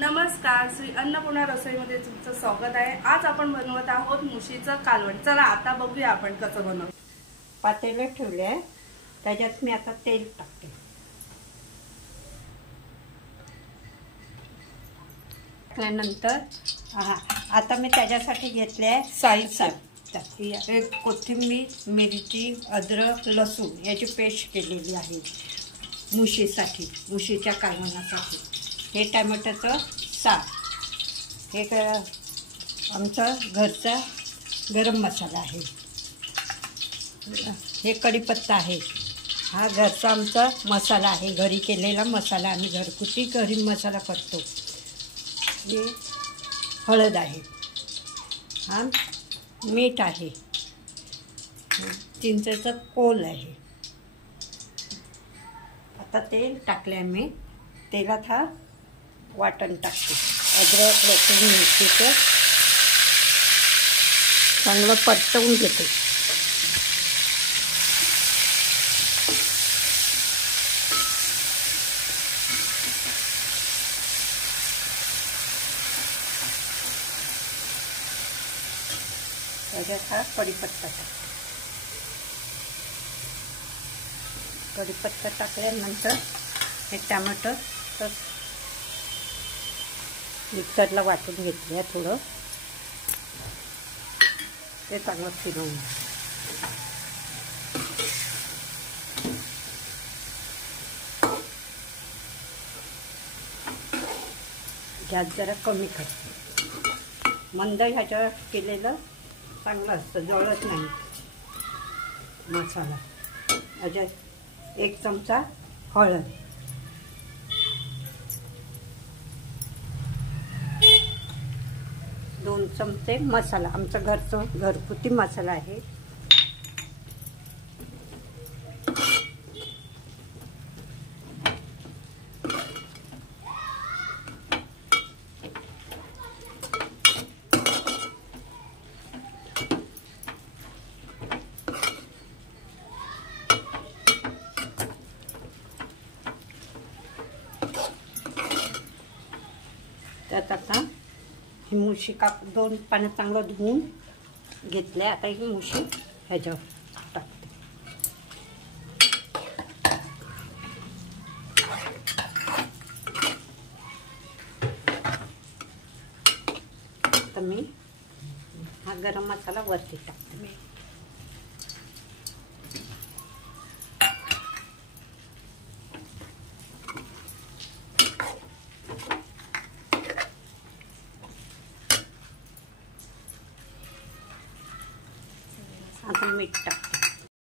नमस्कार, श्री अन्नपूर्णा रसोईमध्ये तुमचं स्वागत आहे। आज आपण बनवत आहोत मुशीचं कालवण। चला आता बघूया आपण कसं बनवतो। पातेले ठेवले आहे, त्याच्यात मी आता तेल टाकते। त्यानंतर आता मी त्याच्यासाठी घेतले आहे साईसार, एक कोथिंबीर, मिरची, अद्रक, लसूण याची पेस्ट केलेली आहे मुशीसाठी, मुशीच्या कालवणासाठी। हे टमाट्याचं सार, हे आमचा घरचा गरम मसाला आहे, हे कढीपत्ता आहे, हा घरचा आमचा मसाला आहे, घरी केलेला मसाला, आम्ही घरगुती घरी मसाला करतो। हे हळद आहे, हा मीठ आहे, चिंचेचं कोल आहे। आता तेल टाकले, मी तेलात हा वाटण टाकते, अद्रक, लसूण, मिरचीचं चांगलं परतवून घेते। त्याच्यात हा कढीपत्ता टाकते, कढीपत्ता टाकल्यानंतर हे टमाटर मिक्सरला वाटून घेतले आहे थोडं, ते चांगलं फिरवून गॅस जरा कमी करते, मंद ह्याच्यावर केलेलं चांगलं असतं, जळत नाही मसाला। ह्याच्यात 1 चमचा हळद, 2 चमचे मसाला, आमचा घरगुती मसाला आहे। त्यात आता ही मुशी दोन पाण्यात चांगलं धुवून घेतले, आता ही मुशी ह्याच्यावर टाकते। आता मी हा गरम मसाला वरती टाकते। आता मीठ टाकते,